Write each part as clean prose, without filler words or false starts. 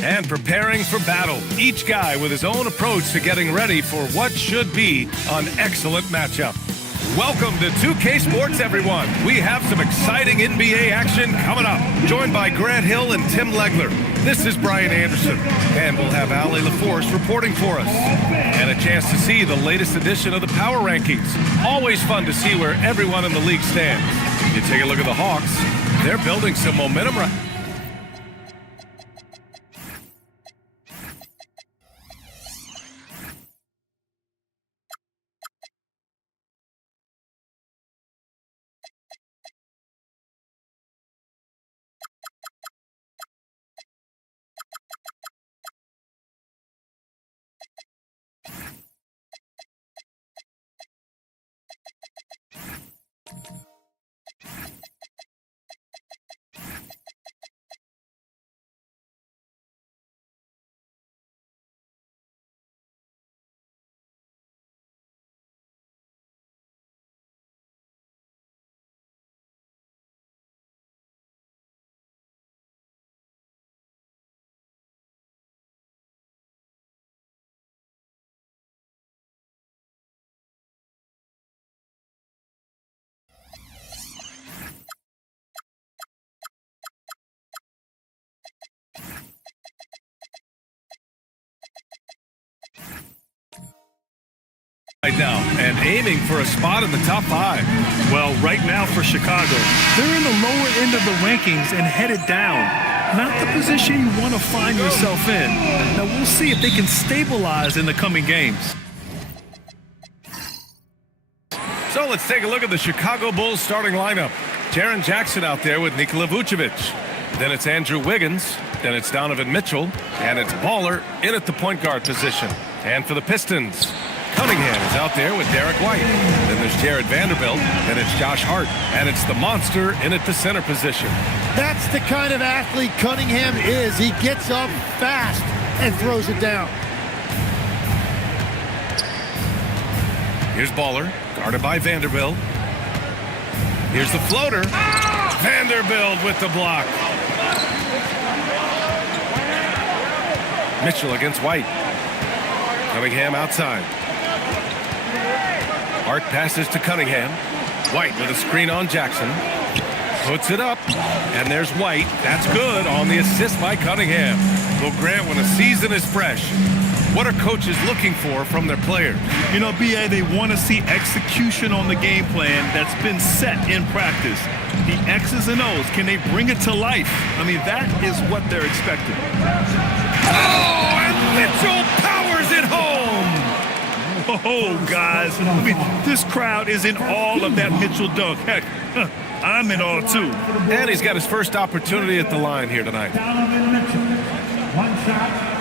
And preparing for battle, each guy with his own approach to getting ready for what should be an excellent matchup. Welcome to 2K Sports, everyone. We have some exciting NBA action coming up. Joined by Grant Hill and Tim Legler. This is Brian Anderson. And we'll have Ali LaForce reporting for us. And a chance to see the latest edition of the Power Rankings. Always fun to see where everyone in the league stands. You take a look at the Hawks. They're building some momentum right. Right now, and aiming for a spot in the top 5. Well, right now for Chicago, they're in the lower end of the rankings and headed down. Not the position you want to find yourself in. Now, we'll see if they can stabilize in the coming games. So let's take a look at the Chicago Bulls starting lineup. Jaren Jackson out there with Nikola Vucevic. Then it's Andrew Wiggins. Then it's Donovan Mitchell. And it's Baller in at the point guard position. And for the Pistons, Cunningham is out there with Derek White. Then there's Jared Vanderbilt. Then it's Josh Hart. And it's the monster in at the center position. That's the kind of athlete Cunningham is. He gets up fast and throws it down. Here's Baller, guarded by Vanderbilt. Here's the floater. Vanderbilt with the block. Mitchell against White. Cunningham outside. Hart passes to Cunningham. White with a screen on Jackson. Puts it up. And there's White. That's good on the assist by Cunningham. Well, Grant, when a season is fresh, what are coaches looking for from their players? You know, B.A., they want to see execution on the game plan that's been set in practice. The X's and O's, can they bring it to life? I mean, that is what they're expecting. Oh, and Mitchell powers it home! Whoa, guys. I mean, this crowd is in awe of that Mitchell dunk. Heck, I'm in awe, too. And he's got his first opportunity at the line here tonight. Donovan Mitchell, one shot.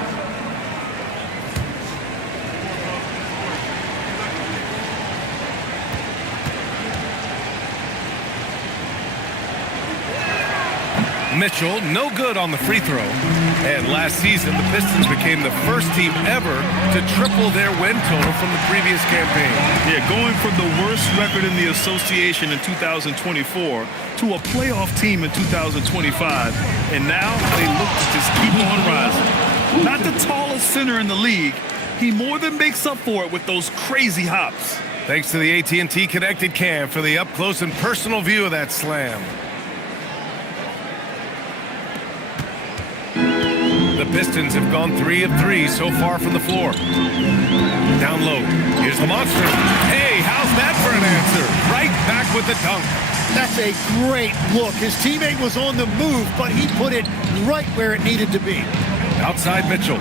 Mitchell, no good on the free throw. And last season, the Pistons became the first team ever to triple their win total from the previous campaign. Yeah, going from the worst record in the association in 2024 to a playoff team in 2025. And now they look to just keep on rising. Not the tallest center in the league, he more than makes up for it with those crazy hops. Thanks to the AT&T Connected Cam for the up-close and personal view of that slam. The Pistons have gone 3 of 3 so far from the floor. Down low. Here's the monster. Hey, how's that for an answer? Right back with the dunk. That's a great look. His teammate was on the move, but he put it right where it needed to be. Outside Mitchell.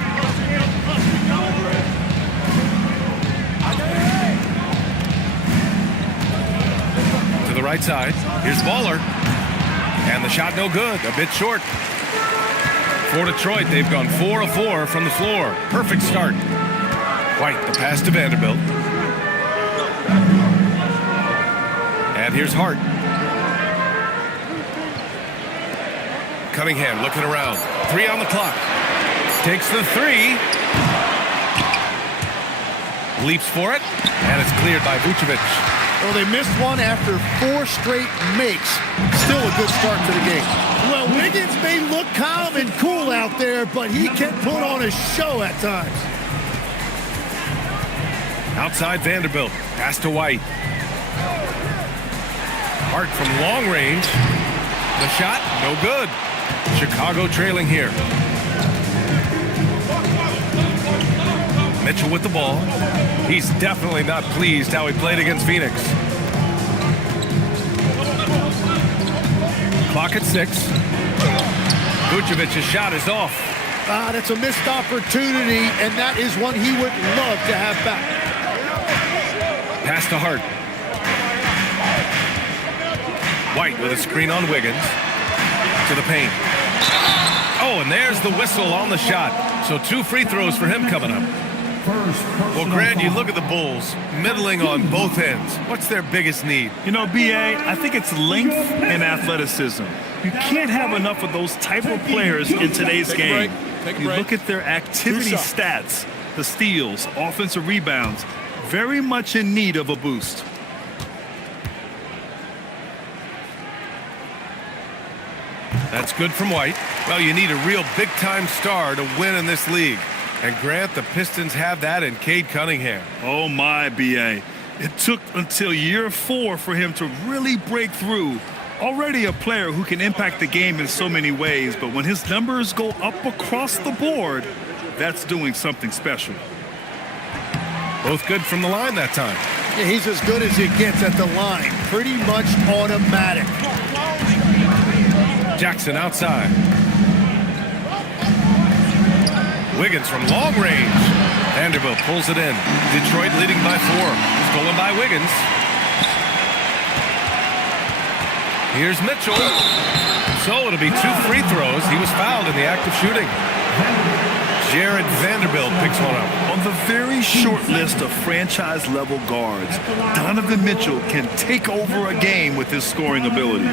To the right side. Here's Baller. And the shot no good. A bit short. For Detroit, they've gone 4 of 4 from the floor. Perfect start. White, the pass to Vanderbilt. And here's Hart. Cunningham looking around. 3 on the clock. Takes the 3. Leaps for it. And it's cleared by Vucevic. Well, they missed one after 4 straight makes. Still a good start to the game. Well, Wiggins may look calm and cool out there, but he can put on a show at times. Outside Vanderbilt. Pass to White. Hart from long range. The shot, no good. Chicago trailing here. Mitchell with the ball. He's definitely not pleased how he played against Phoenix. Clock at 6. Vucevic's shot is off. That's a missed opportunity, and that is one he would love to have back. Pass to Hart. White with a screen on Wiggins. To the paint. Oh, and there's the whistle on the shot. So 2 free throws for him coming up. Well, Grant, you look at the Bulls, middling on both ends. What's their biggest need? You know, B.A., I think it's length and athleticism. You can't have enough of those type of players in today's game. You look at their activity stats, the steals, offensive rebounds, very much in need of a boost. That's good from White. Well, you need a real big-time star to win in this league. And Grant, the Pistons have that in Cade Cunningham. Oh, my, B.A. It took until year 4 for him to really break through. Already a player who can impact the game in so many ways, but when his numbers go up across the board, that's doing something special. Both good from the line that time. Yeah, he's as good as it gets at the line. Pretty much automatic. Jackson outside. Wiggins from long range. Vanderbilt pulls it in. Detroit leading by 4. Stolen by Wiggins. Here's Mitchell. So it'll be 2 free throws. He was fouled in the act of shooting. Jared Vanderbilt picks one up. On the very short list of franchise-level guards, Donovan Mitchell can take over a game with his scoring ability.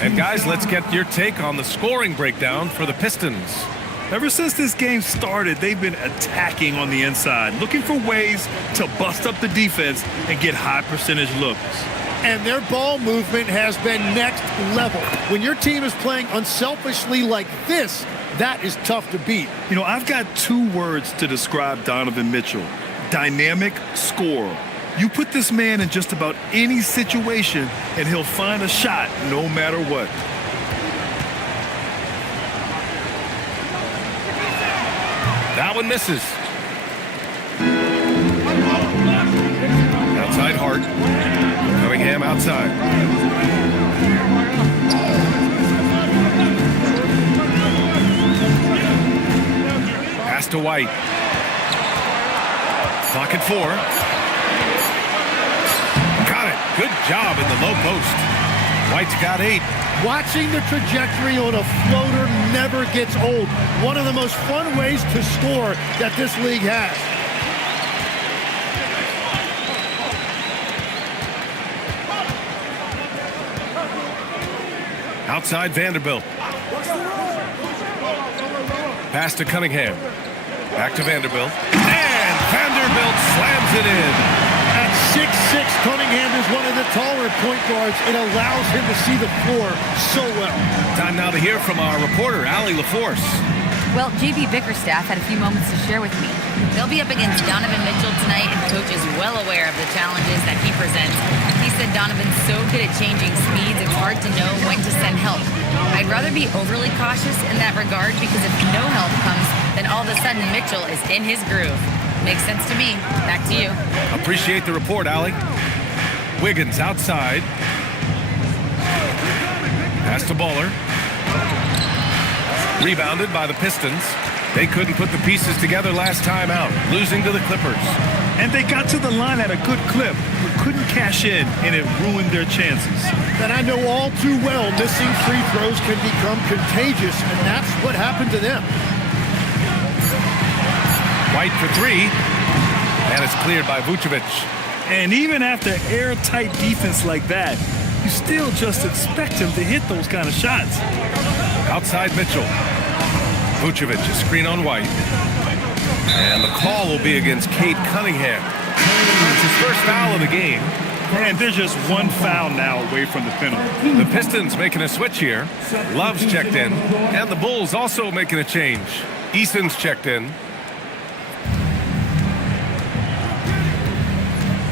And guys, let's get your take on the scoring breakdown for the Pistons. Ever since this game started, they've been attacking on the inside, looking for ways to bust up the defense and get high percentage looks. And their ball movement has been next level. When your team is playing unselfishly like this, that is tough to beat. You know, I've got 2 words to describe Donovan Mitchell. Dynamic scorer. You put this man in just about any situation, and he'll find a shot no matter what. That one misses. Outside Hart. Cunningham outside. Pass to White. Clock at 4. Got it. Good job in the low post. White's got 8. Watching the trajectory on a floater never gets old. One of the most fun ways to score that this league has. Outside Vanderbilt. Pass to Cunningham. Back to Vanderbilt. And Vanderbilt slams it in. At 6'6", Cunningham is one of the taller point guards. It allows him to see the floor so well. Time now to hear from our reporter, Allie LaForce. Well, JB Bickerstaff had a few moments to share with me. They'll be up against Donovan Mitchell tonight, and the coach is well aware of the challenges that he presents. He said Donovan's so good at changing speeds, it's hard to know when to send help. I'd rather be overly cautious in that regard, because if no help comes, then all of a sudden Mitchell is in his groove. Makes sense to me. Back to you. Appreciate the report, Allie. Wiggins outside. Pass to Baller. Rebounded by the Pistons. They couldn't put the pieces together last time out, losing to the Clippers. And they got to the line at a good clip, but couldn't cash in, and it ruined their chances. And I know all too well missing free throws can become contagious, and that's what happened to them. White for 3, and it's cleared by Vucevic. And even after airtight defense like that, you still just expect him to hit those kind of shots. Outside Mitchell. Vucevic, a screen on White. And the call will be against Cade Cunningham. It's his first foul of the game. And they're just one foul now away from the penalty. The Pistons making a switch here. Love's checked in. And the Bulls also making a change. Eason's checked in.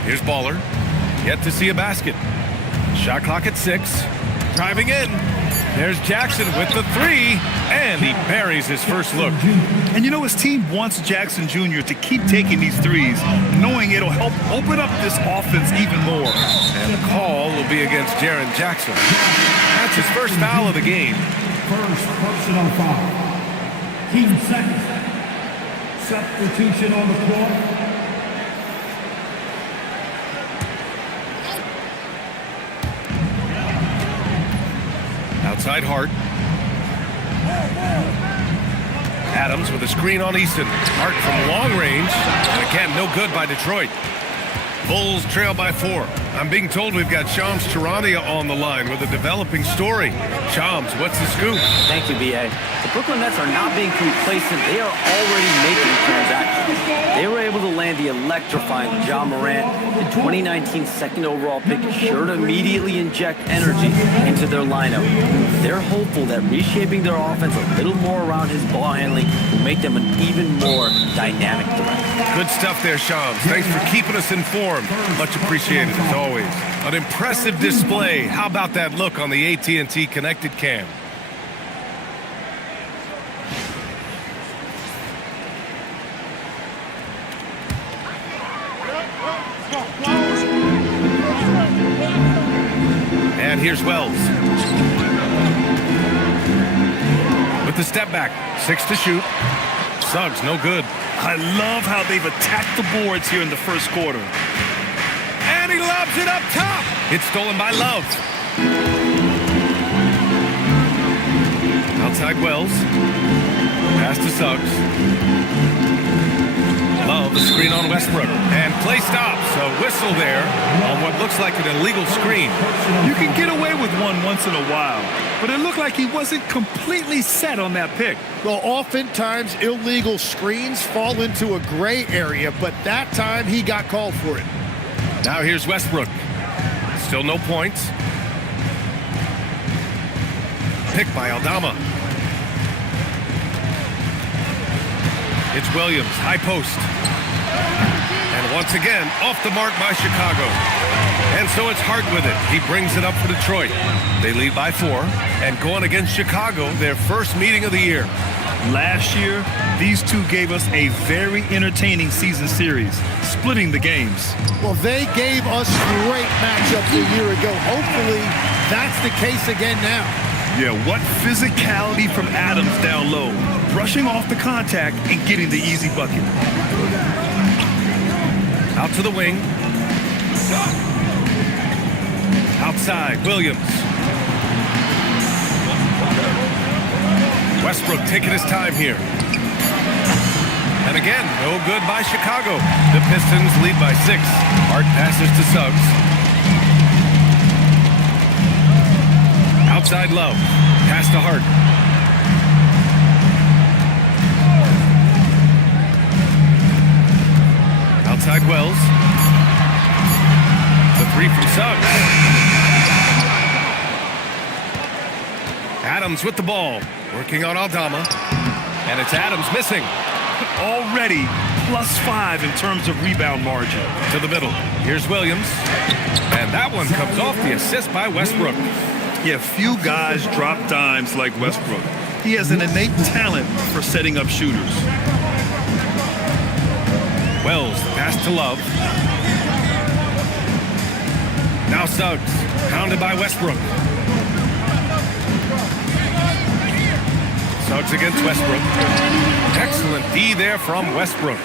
Here's Baller. Yet to see a basket. Shot clock at 6. Driving in. There's Jackson with the 3. And he buries his first look. And you know, his team wants Jackson Jr. to keep taking these threes, knowing it'll help open up this offense even more. And the call will be against Jaren Jackson. That's his first foul of the game. First personal foul. Team second. Substitution on the floor. Outside Hart. Adams with a screen on Easton. Hart from long range. And again, no good by Detroit. Bulls trail by 4. I'm being told we've got Shams Charania on the line with a developing story. Shams, what's the scoop? Thank you, B.A. The Brooklyn Nets are not being complacent. They are already making transactions. They were able to land the electrifying Ja Morant, the 2019 second overall pick, sure to immediately inject energy into their lineup. They're hopeful that reshaping their offense a little more around his ball handling will make them an even more dynamic threat. Good stuff there, Shams. Thanks for keeping us informed. Much appreciated, as always. An impressive display. How about that look on the AT&T connected cam? And here's Wells. With the step back. 6 to shoot. Suggs, no good. I love how they've attacked the boards here in the first quarter. And he lobs it up top. It's stolen by Love. Outside Wells. Pass to Suggs. Love, the screen on Westbrook. And play stops. A whistle there on what looks like an illegal screen. You can get away with one once in a while, but it looked like he wasn't completely set on that pick. Well, oftentimes illegal screens fall into a gray area, but that time he got called for it. Now here's Westbrook. Still no points. Picked by Aldama. It's Williams, high post. And once again, off the mark by Chicago. And so it's Hart with it. He brings it up for Detroit. They lead by 4. And going against Chicago, their first meeting of the year. Last year, these two gave us a very entertaining season series, splitting the games. Well, they gave us great matchups a year ago. Hopefully, that's the case again now. Yeah, what physicality from Adams down low, brushing off the contact and getting the easy bucket. Out to the wing. Outside, Williams. Westbrook taking his time here. And again, no good by Chicago. The Pistons lead by 6. Hart passes to Suggs. Outside Love. Pass to Hart. Outside Wells. The 3 from Suggs. Adams with the ball. Working on Aldama. And it's Adams missing. Already +5 in terms of rebound margin. To the middle. Here's Williams. And that one comes off the assist by Westbrook. Yeah, few guys drop dimes like Westbrook. He has an innate talent for setting up shooters. Wells, pass to Love. Now Suggs, pounded by Westbrook. Suggs against Westbrook. Excellent D there from Westbrook.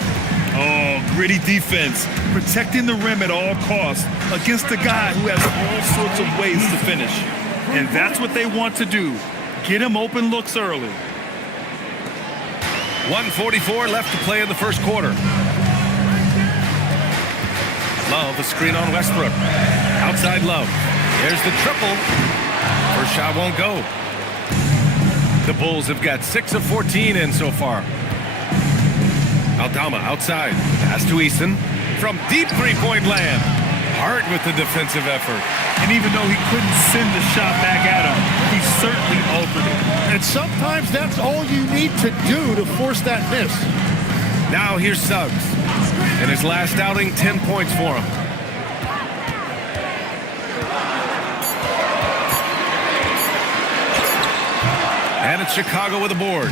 Oh, gritty defense, protecting the rim at all costs against a guy who has all sorts of ways to finish. And that's what they want to do. Get him open looks early. 1:44 left to play in the first quarter. Love, a screen on Westbrook. Outside Love. There's the triple. First shot won't go. The Bulls have got 6 of 14 in so far. Aldama outside. Pass to Easton. From deep three-point land. Heart with the defensive effort. And even though he couldn't send the shot back at him, he certainly altered it. And sometimes that's all you need to do to force that miss. Now here's Suggs. In his last outing, 10 points for him. And it's Chicago with a board.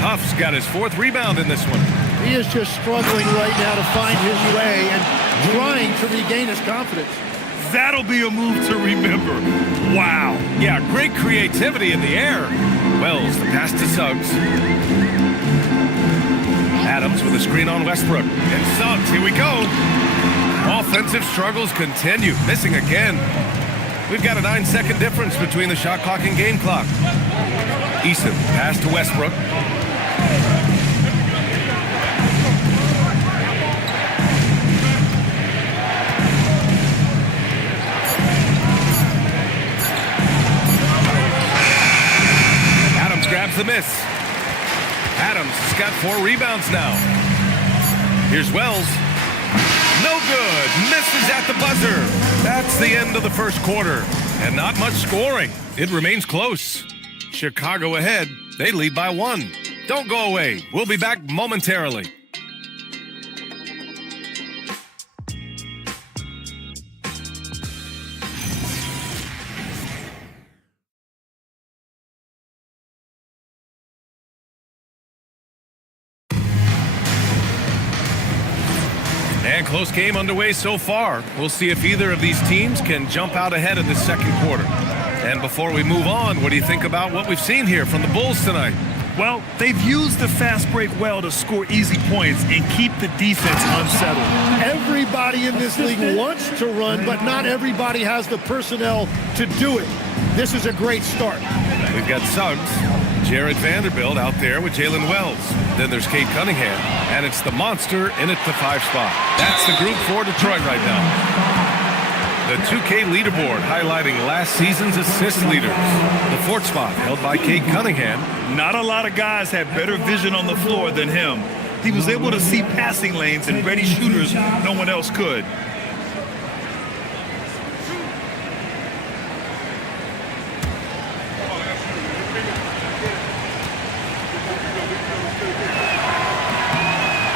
Huff's got his 4th rebound in this one. He is just struggling right now to find his way and trying to regain his confidence. That'll be a move to remember. Wow. Yeah, great creativity in the air. Wells, the pass to Suggs. Adams with a screen on Westbrook. And Suggs, here we go. Offensive struggles continue, missing again. We've got a 9-second difference between the shot clock and game clock. Eason, pass to Westbrook. Adams grabs the miss. Adams has got 4 rebounds now. Here's Wells. No good. Misses at the buzzer. That's the end of the first quarter. And not much scoring. It remains close. Chicago ahead. They lead by 1. Don't go away. We'll be back momentarily. And close game underway so far. We'll see if either of these teams can jump out ahead in the second quarter. And before we move on, what do you think about what we've seen here from the Bulls tonight? Well, they've used the fast break well to score easy points and keep the defense unsettled. Everybody in this league wants to run, but not everybody has the personnel to do it. This is a great start. We've got Suggs, Jared Vanderbilt out there with Jalen Wells. Then there's Cade Cunningham, and it's the monster in at the 5 spot. That's the group for Detroit right now. The 2K leaderboard highlighting last season's assist leaders. The 4th spot held by Cade Cunningham. Not a lot of guys had better vision on the floor than him. He was able to see passing lanes and ready shooters no one else could.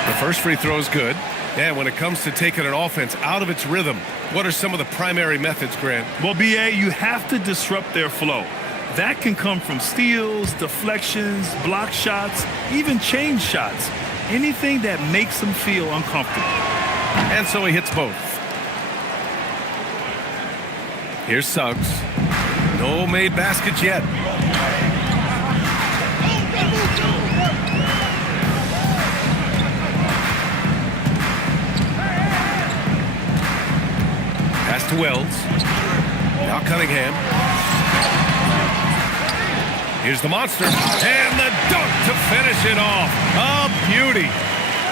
The first free throw is good. And when it comes to taking an offense out of its rhythm, what are some of the primary methods, Grant? Well, B.A., you have to disrupt their flow. That can come from steals, deflections, block shots, even change shots. Anything that makes them feel uncomfortable. And so he hits both. Here's Suggs. No made baskets yet. Pass to Wells. Now Cunningham. Here's the monster. And the dunk to finish it off. A beauty.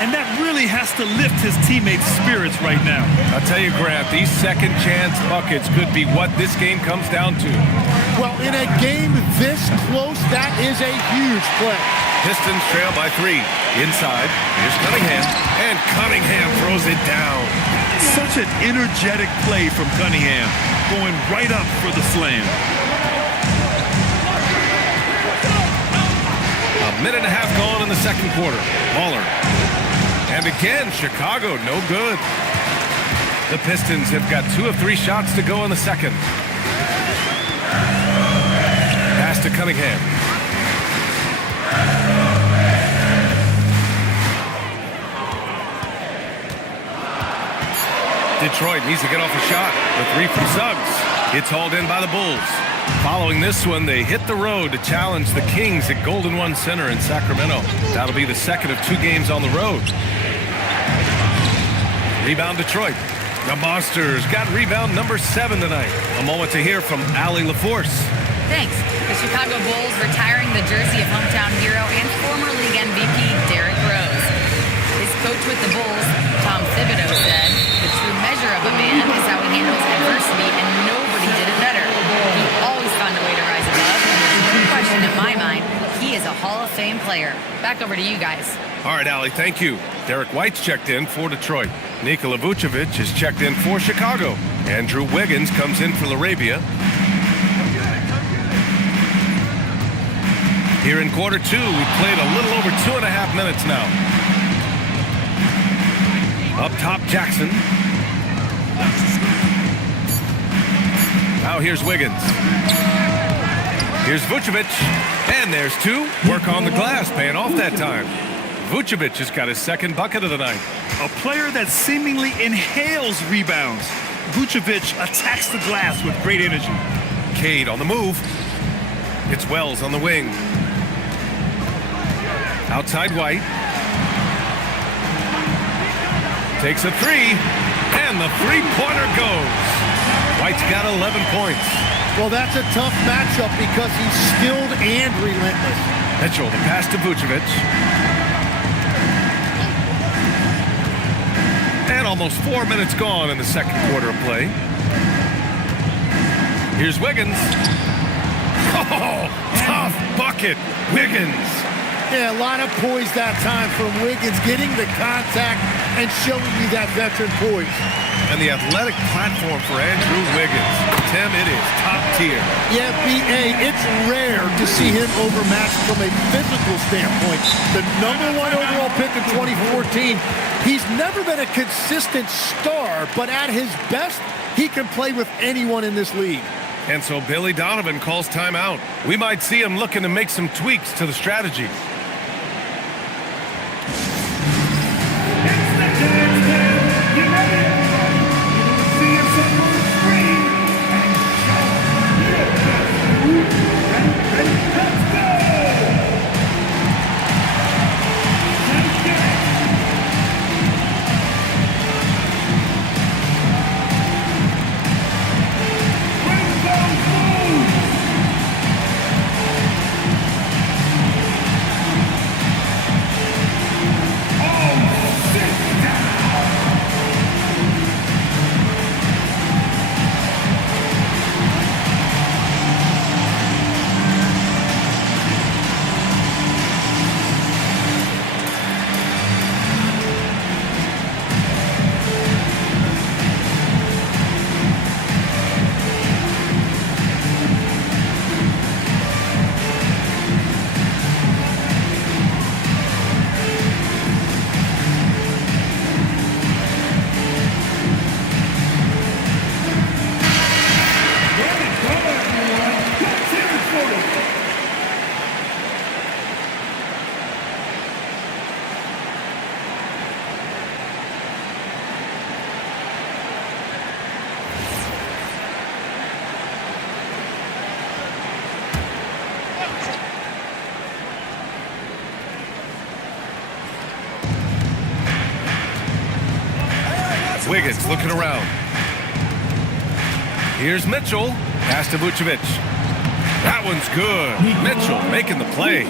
And that really has to lift his teammates' spirits right now. I'll tell you, Grant, these second chance buckets could be what this game comes down to. Well, in a game this close, that is a huge play. Pistons trail by 3. Inside, here's Cunningham. And Cunningham throws it down. Such an energetic play from Cunningham, going right up for the slam. A minute and a half gone in the second quarter. Muller. And again, Chicago, no good. The Pistons have got 2 of 3 shots to go in the second. Pass to Cunningham. Detroit needs to get off a shot. The 3 from Suggs. It's hauled in by the Bulls. Following this one, they hit the road to challenge the Kings at Golden One Center in Sacramento. That'll be the second of 2 games on the road. Rebound Detroit. The Monsters got rebound number 7 tonight. A moment to hear from Allie LaForce. Thanks. The Chicago Bulls retiring the jersey of hometown hero and former league MVP Derrick Rose. His coach with the Bulls, Tom Thibodeau, said, "The true measure of a man is how he handles adversity, and nobody did it better. He always found a way to rise above, and there's no question in my mind, he is a Hall of Fame player." Back over to you guys. All right, Allie, thank you. Derek White's checked in for Detroit. Nikola Vucevic is checked in for Chicago. Andrew Wiggins comes in for Laravia. Here in quarter two, we've played a little over 2.5 minutes now. Up top, Jackson. Now here's Wiggins. Here's Vucevic. And there's two. Work on the glass, paying off that time. Vucevic has got his second bucket of the night. A player that seemingly inhales rebounds. Vucevic attacks the glass with great energy. Cade on the move. It's Wells on the wing. Outside White. Takes a three. And the three-pointer goes. White's got 11 points. Well, that's a tough matchup because he's skilled and relentless. Mitchell, the pass to Vucevic. And almost 4 minutes gone in the second quarter of play. Here's Wiggins. Oh, tough bucket. Wiggins. Yeah, a lot of poise that time from Wiggins, getting the contact and showing you that veteran poise. And the athletic platform for Andrew Wiggins. Tim, it is top tier. Yeah, B.A., it's rare to see him overmatched from a physical standpoint. The #1 overall pick in 2014, he's never been a consistent star, but at his best, he can play with anyone in this league. And so Billy Donovan calls timeout. We might see him looking to make some tweaks to the strategy. Wiggins looking around. Here's Mitchell. Pass to Vucevic. That one's good. Mitchell making the play.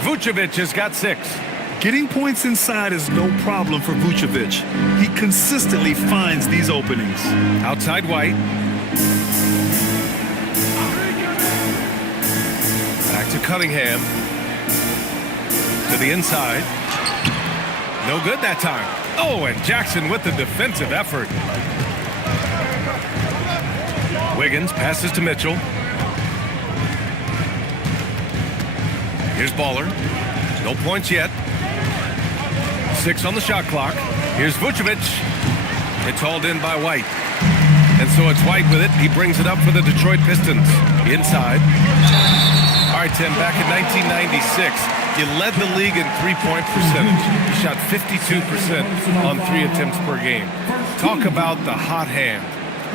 Vucevic has got 6. Getting points inside is no problem for Vucevic. He consistently finds these openings. Outside White. Back to Cunningham. To the inside. No good that time. Oh, and Jackson with the defensive effort. Wiggins passes to Mitchell. Here's Baller. No points yet. 6 on the shot clock. Here's Vucevic. It's hauled in by White. And so it's White with it. He brings it up for the Detroit Pistons. Inside. All right, Tim, back in 1996, you led the league in three-point percentage. You shot 52% on 3 attempts per game. Talk about the hot hand.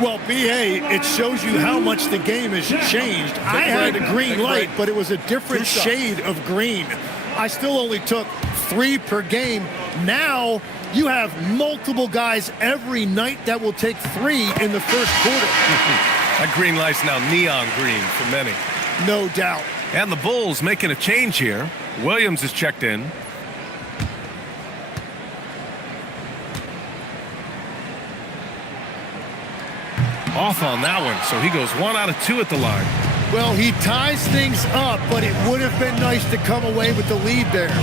Well, B.A., it shows you how much the game has changed. I had a green light, but it was a different shade of green. I still only took 3 per game. Now you have multiple guys every night that will take 3 in the first quarter. That green light's now neon green for many. No doubt. And the Bulls making a change here. Williams is checked in. Off on that one, so he goes 1 out of 2 at the line. Well, he ties things up, but it would have been nice to come away with the lead there.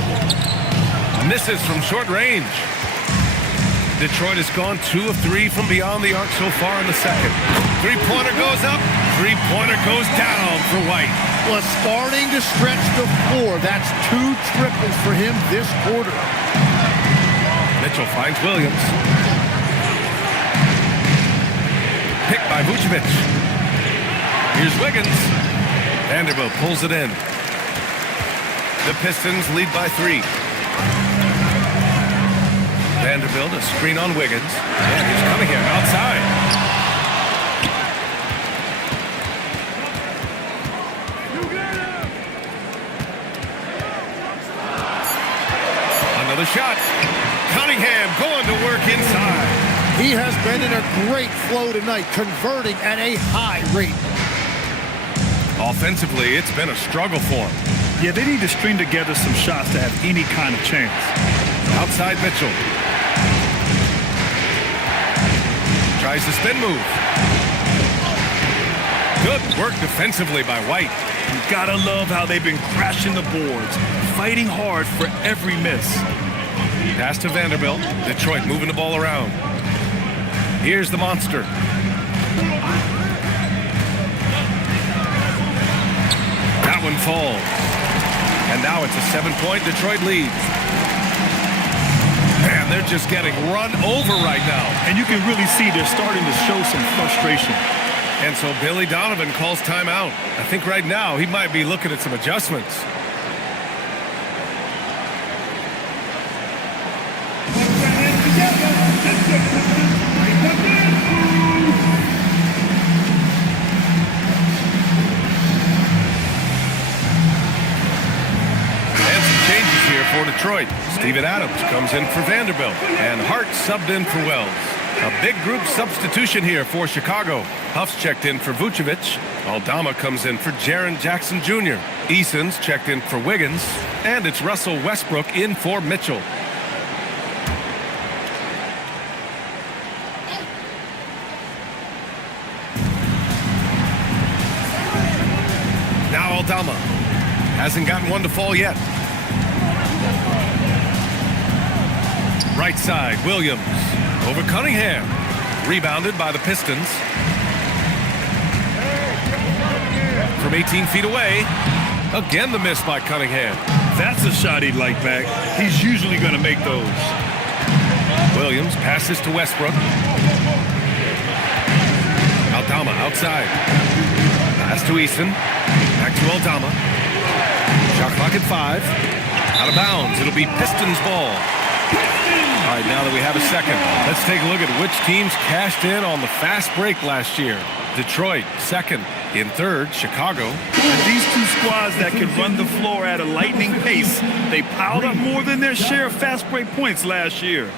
Misses from short range. Detroit has gone 2 of 3 from beyond the arc so far in the second. Three-pointer goes up. Three-pointer goes down for White. Well, starting to stretch the floor. That's 2 triples for him this quarter. Mitchell finds Williams. Picked by Vucevic. Here's Wiggins. Vanderbilt pulls it in. The Pistons lead by 3. Vanderbilt, a screen on Wiggins. And he's coming here outside. Another shot. Cunningham going to work inside. He has been in a great flow tonight, converting at a high rate. Offensively, it's been a struggle for him. Yeah, they need to string together some shots to have any kind of chance. Outside Mitchell. Tries the spin move. Good work defensively by White. You gotta love how they've been crashing the boards, fighting hard for every miss. Pass to Vanderbilt. Detroit moving the ball around. Here's the monster. That one falls. And now it's a 7-point Detroit lead. Man, they're just getting run over right now. And you can really see they're starting to show some frustration. And so Billy Donovan calls timeout. I think right now he might be looking at some adjustments. For Detroit, Steven Adams comes in for Vanderbilt, and Hart subbed in for Wells. A big group substitution here for Chicago. Huff's checked in for Vucevic. Aldama comes in for Jaren Jackson Jr. Eason's checked in for Wiggins, and it's Russell Westbrook in for Mitchell. Now Aldama hasn't gotten one to fall yet. Right side, Williams over Cunningham. Rebounded by the Pistons. From 18 feet away. Again, the miss by Cunningham. That's a shot he'd like back. He's usually going to make those. Williams passes to Westbrook. Aldama outside. Pass to Eason. Back to Aldama. Shot clock at 5. Out of bounds. It'll be Pistons ball. All right, now that we have a second, let's take a look at which teams cashed in on the fast break last year. Detroit, second. In third, Chicago. And these two squads that can run the floor at a lightning pace, they piled up more than their share of fast break points last year.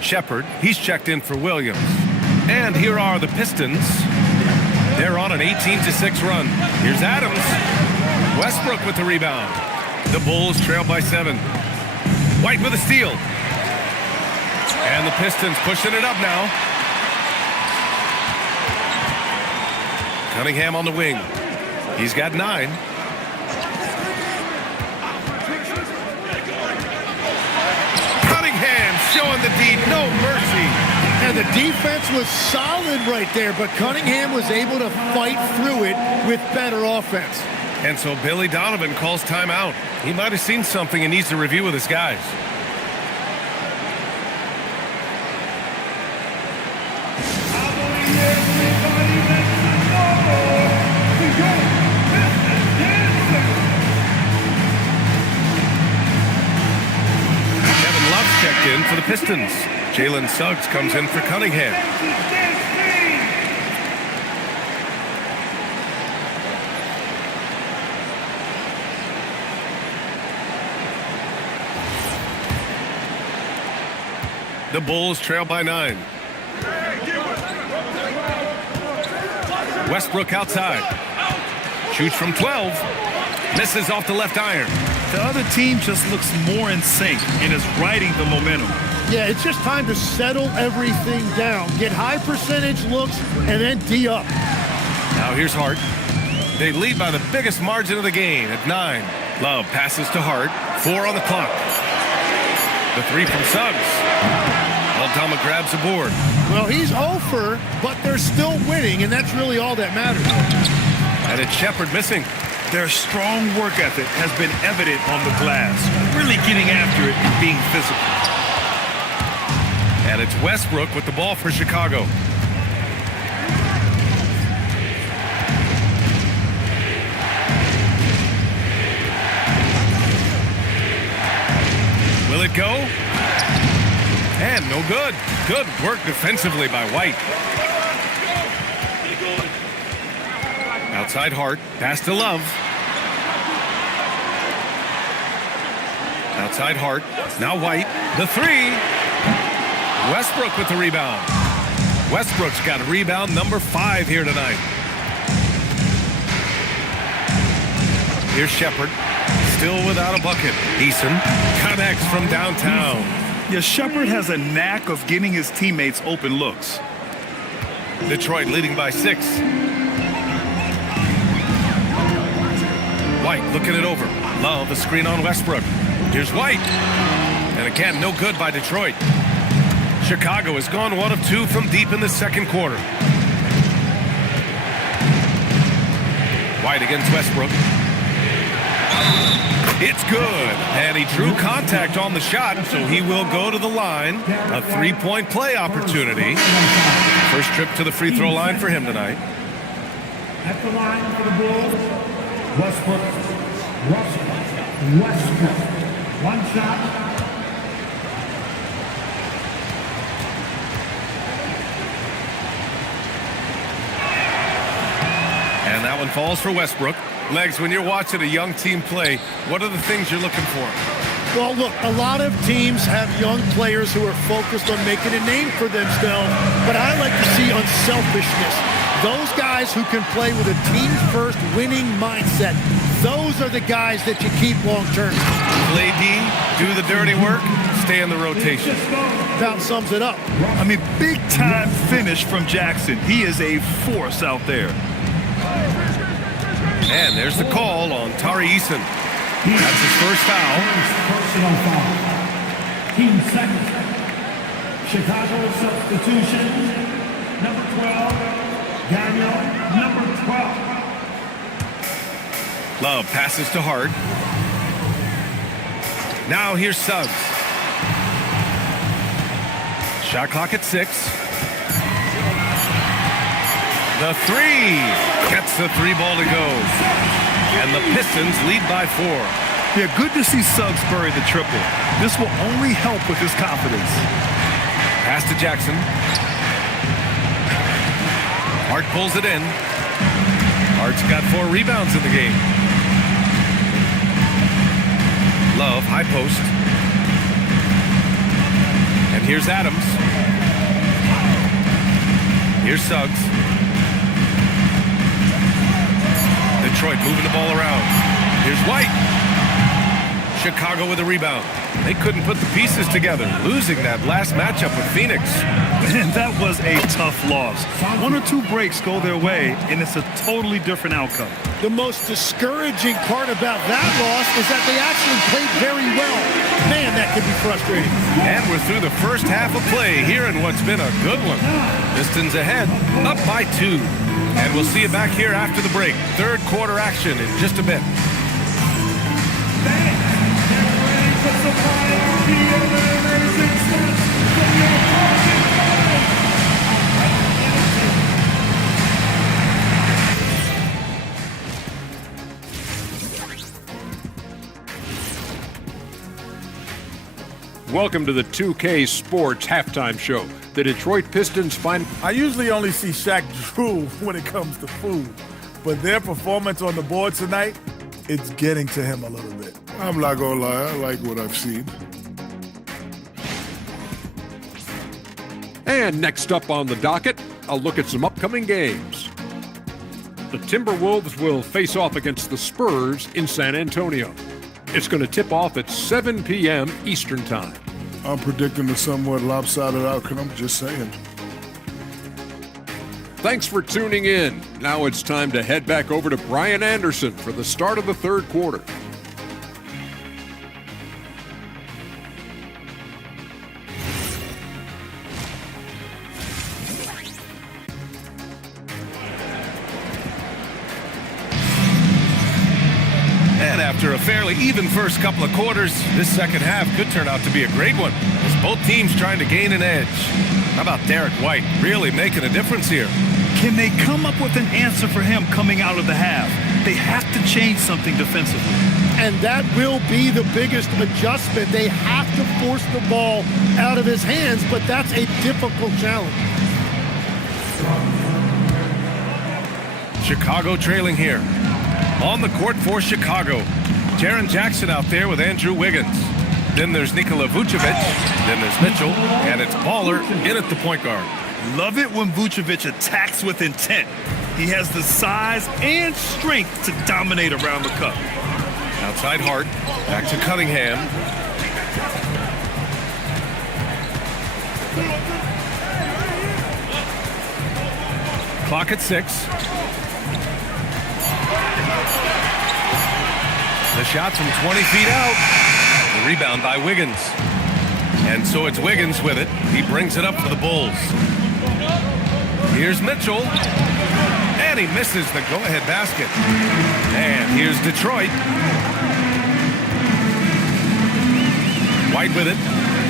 Shepard, he's checked in for Williams. And here are the Pistons. They're on an 18-6 run. Here's Adams. Westbrook with the rebound. The Bulls trail by 7. White with a steal. And the Pistons pushing it up now. Cunningham on the wing. He's got 9. Cunningham showing the D, no mercy. And the defense was solid right there, but Cunningham was able to fight through it with better offense. And so Billy Donovan calls timeout. He might have seen something and needs to review with his guys. Kevin Love checked in for the Pistons. Jalen Suggs comes in for Cunningham. The Bulls trail by 9. Westbrook outside. Shoots from 12. Misses off the left iron. The other team just looks more in sync and is riding the momentum. Yeah, it's just time to settle everything down. Get high percentage looks and then D up. Now here's Hart. They lead by the biggest margin of the game at 9. Love passes to Hart. 4 on the clock. The 3 from Suggs. Aldama grabs a board. Well, he's over, but they're still winning, and that's really all that matters. And it's Shepherd missing. Their strong work ethic has been evident on the glass, really getting after it and being physical. And it's Westbrook with the ball for Chicago. Will it go? And no good. Good work defensively by White. Outside Hart, pass to Love. Outside Hart, now White, the three. Westbrook with the rebound. Westbrook's got rebound number 5 here tonight. Here's Shepherd, still without a bucket. Eason connects from downtown. Yeah, Shepherd has a knack of getting his teammates open looks. Detroit leading by 6. White looking it over. Love a screen on Westbrook. Here's White. And again, no good by Detroit. Chicago has gone 1 of 2 from deep in the second quarter. White against Westbrook. It's good. And he drew contact on the shot, so he will go to the line. A 3-point play opportunity. First trip to the free throw line for him tonight. At the line for the Bulls, Westbrook. One shot. And that one falls for Westbrook. Legs, when you're watching a young team play, what are the things you're looking for? Well, look, a lot of teams have young players who are focused on making a name for themselves, but I like to see unselfishness. Those guys who can play with a team-first winning mindset, those are the guys that you keep long-term. Play D, do the dirty work, stay in the rotation. About sums it up. I mean, big-time finish from Jackson. He is a force out there. And there's the call on Tari Eason. That's his first foul. Personal foul. Team second. Chicago substitution. Number 12. Daniel, number 12. Love passes to Hart. Now here's Suggs. Shot clock at 6. The three. Gets the 3 ball to go. And the Pistons lead by 4. Yeah, good to see Suggs bury the triple. This will only help with his confidence. Pass to Jackson. Hart pulls it in. Hart's got 4 rebounds in the game. Love, high post. And here's Adams. Here's Suggs. Detroit moving the ball around. Here's White. Chicago with a rebound. They couldn't put the pieces together, losing that last matchup with Phoenix. And that was a tough loss. 1 or 2 breaks go their way, and it's a totally different outcome. The most discouraging part about that loss is that they actually played very well. Man, that could be frustrating. And we're through the first half of play here in what's been a good one. Pistons ahead, up by 2. And we'll see you back here after the break. Third quarter action in just a bit. Welcome to the 2K Sports Halftime Show. The Detroit Pistons find... I usually only see Shaq drool when it comes to food, but their performance on the board tonight, it's getting to him a little bit. I'm not gonna lie, I like what I've seen. And next up on the docket, a look at some upcoming games. The Timberwolves will face off against the Spurs in San Antonio. It's going to tip off at 7 p.m. Eastern Time. I'm predicting a somewhat lopsided outcome, just saying. Thanks for tuning in. Now it's time to head back over to Brian Anderson for the start of the third quarter. After a fairly even first couple of quarters, this second half could turn out to be a great one, as both teams trying to gain an edge. How about Derek White really making a difference here? Can they come up with an answer for him coming out of the half? They have to change something defensively. And that will be the biggest adjustment. They have to force the ball out of his hands, but that's a difficult challenge. Chicago trailing here. On the court for Chicago, Jaren Jackson out there with Andrew Wiggins. Then there's Nikola Vucevic. Then there's Mitchell. And it's Baller in at the point guard. Love it when Vucevic attacks with intent. He has the size and strength to dominate around the cup. Outside Hart. Back to Cunningham. Clock at 6. The shot's from 20 feet out. The rebound by Wiggins. And so it's Wiggins with it. He brings it up for the Bulls. Here's Mitchell. And he misses the go-ahead basket. And here's Detroit. White with it.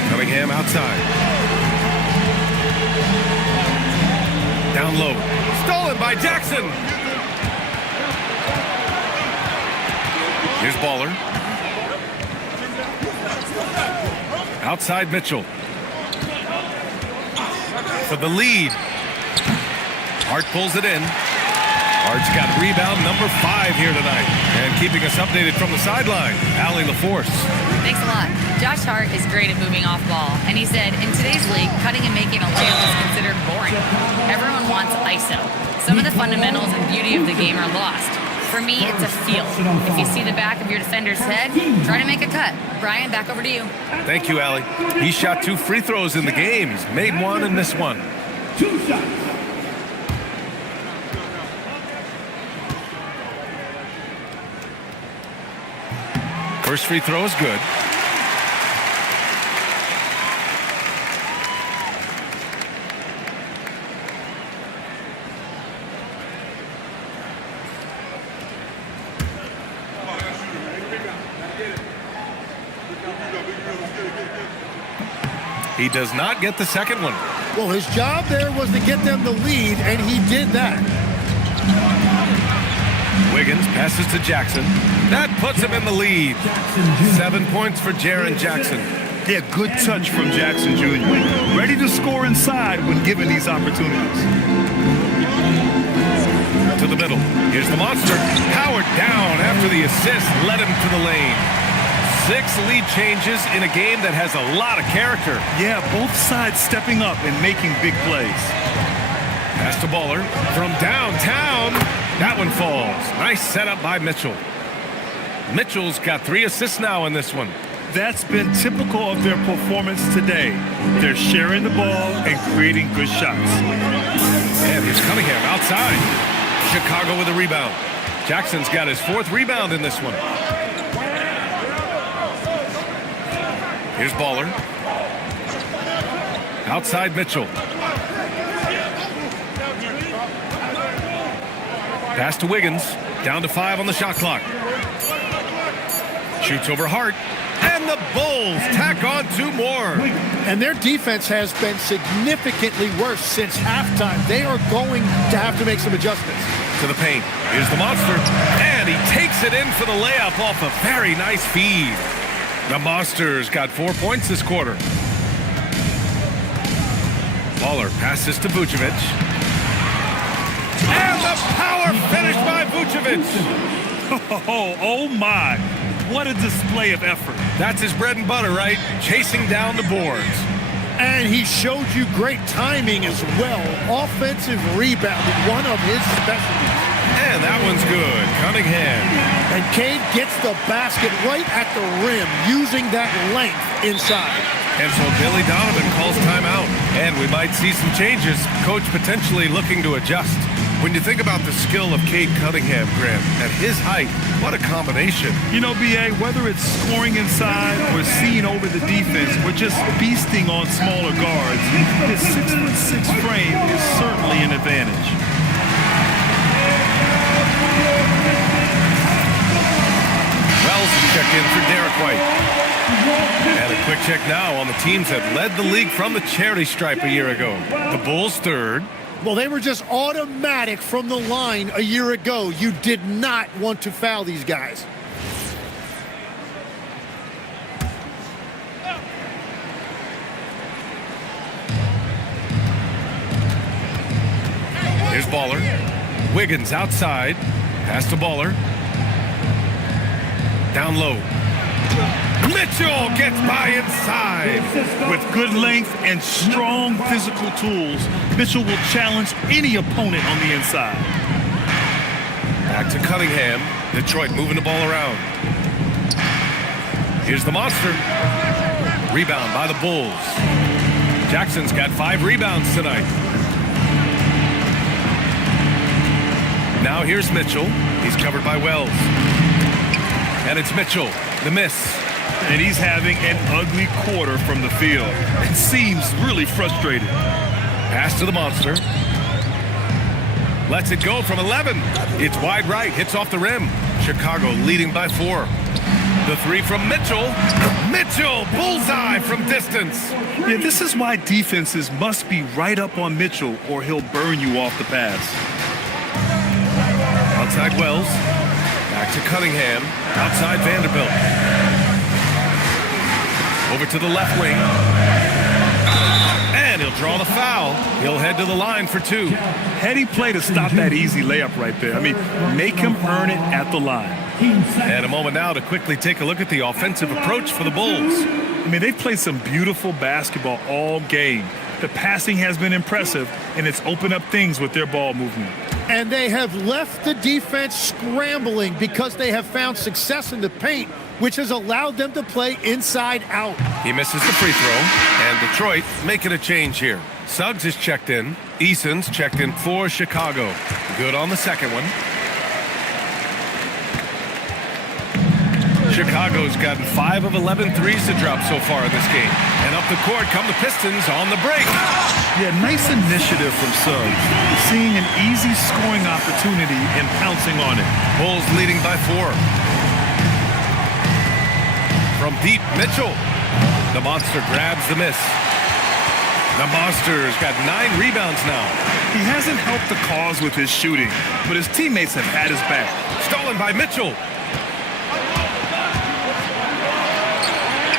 Cunningham outside. Down low. Stolen by Jackson. Here's Baller. Outside Mitchell. For the lead. Hart pulls it in. Hart's got rebound number 5 here tonight. And keeping us updated from the sideline, Allie LaForce. Thanks a lot. Josh Hart is great at moving off ball. And he said, in today's league, cutting and making a layup is considered boring. Everyone wants ISO. Some of the fundamentals and beauty of the game are lost. For me, it's a feel. If you see the back of your defender's head, try to make a cut. Brian, back over to you. Thank you, Allie. He shot 2 free throws in the game. He's made 1 and missed 1. 2 shots. First free throw is good. He does not get the second one. Well, his job there was to get them the lead, and he did that. Wiggins passes to Jackson. That puts him in the lead. 7 points for Jaren Jackson. Yeah, good touch from Jackson Jr. Ready to score inside when given these opportunities. To the middle. Here's the monster. Howard down after the assist led him to the lane. 6 lead changes in a game that has a lot of character. Yeah, both sides stepping up and making big plays. Pass to Baller from downtown. That one falls. Nice setup by Mitchell. Mitchell's got 3 assists now in this one. That's been typical of their performance today. They're sharing the ball and creating good shots. And here's Cunningham outside. Chicago with a rebound. Jackson's got his 4th rebound in this one. Here's Baller. Outside Mitchell. Pass to Wiggins. Down to 5 on the shot clock. Shoots over Hart. And the Bulls tack on 2 more. And their defense has been significantly worse since halftime. They are going to have to make some adjustments. To the paint. Here's the monster. And he takes it in for the layup off a very nice feed. The Monsters got 4 points this quarter. Baller passes to Vucevic. And the power finish by Vucevic. Oh my. What a display of effort. That's his bread and butter, right? Chasing down the boards. And he showed you great timing as well. Offensive rebounding, one of his specialties. And that one's good. Cunningham. And Cade gets the basket right at the rim, using that length inside. And so Billy Donovan calls timeout. And we might see some changes. Coach potentially looking to adjust. When you think about the skill of Cade Cunningham, Grant, at his height, what a combination. You know, B.A., whether it's scoring inside or seeing over the defense or just feasting on smaller guards, his 6'6" frame is certainly an advantage. Well, in for Derek White. And a quick check now on the teams that led the league from the charity stripe a year ago. The Bulls third. Well, they were just automatic from the line a year ago. You did not want to foul these guys. Here's Baller. Wiggins outside. Pass to Baller. Down low. Mitchell gets by inside. With good length and strong physical tools, Mitchell will challenge any opponent on the inside. Back to Cunningham. Detroit moving the ball around. Here's the monster. Rebound by the Bulls. Jackson's got 5 rebounds tonight. Now here's Mitchell. He's covered by Wells. And it's Mitchell. The miss. And he's having an ugly quarter from the field. It seems really frustrated. Pass to the monster. Lets it go from 11. It's wide right. Hits off the rim. Chicago leading by 4. The 3 from Mitchell. Mitchell, bullseye from distance. Yeah, this is why defenses must be right up on Mitchell or he'll burn you off the pass. Outside Wells. Back to Cunningham. Outside Vanderbilt. Over to the left wing. And he'll draw the foul. He'll head to the line for 2. Heady play to stop that easy layup right there. I mean, make him earn it at the line. And a moment now to quickly take a look at the offensive approach for the Bulls. I mean, they've played some beautiful basketball all game. The passing has been impressive, and it's opened up things with their ball movement. And they have left the defense scrambling because they have found success in the paint, which has allowed them to play inside out. He misses the free throw, and Detroit making a change here. Suggs is checked in. Eason's checked in for Chicago. Good on the second one. Chicago's gotten 5 of 11 threes to drop so far in this game. And up the court come the Pistons on the break. Yeah, nice initiative from Suggs. Seeing an easy scoring opportunity and pouncing on it. Bulls leading by 4. From deep, Mitchell. The monster grabs the miss. The monster's got 9 rebounds now. He hasn't helped the cause with his shooting, but his teammates have had his back. Stolen by Mitchell.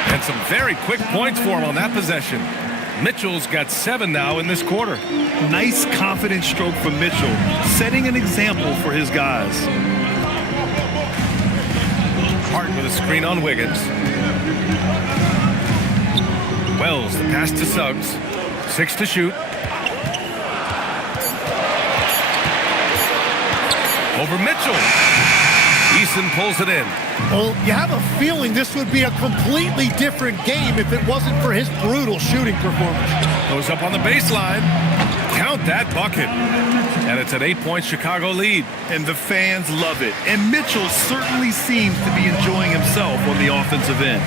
And some very quick points for him on that possession. Mitchell's got 7 now in this quarter. Nice confident stroke from Mitchell, setting an example for his guys. Hart with a screen on Wiggins. Wells, the pass to Suggs. 6 to shoot. Over Mitchell. Eason pulls it in. Well, you have a feeling this would be a completely different game if it wasn't for his brutal shooting performance. Goes up on the baseline. Count that bucket. And it's an 8-point Chicago lead. And the fans love it. And Mitchell certainly seems to be enjoying himself on the offensive end.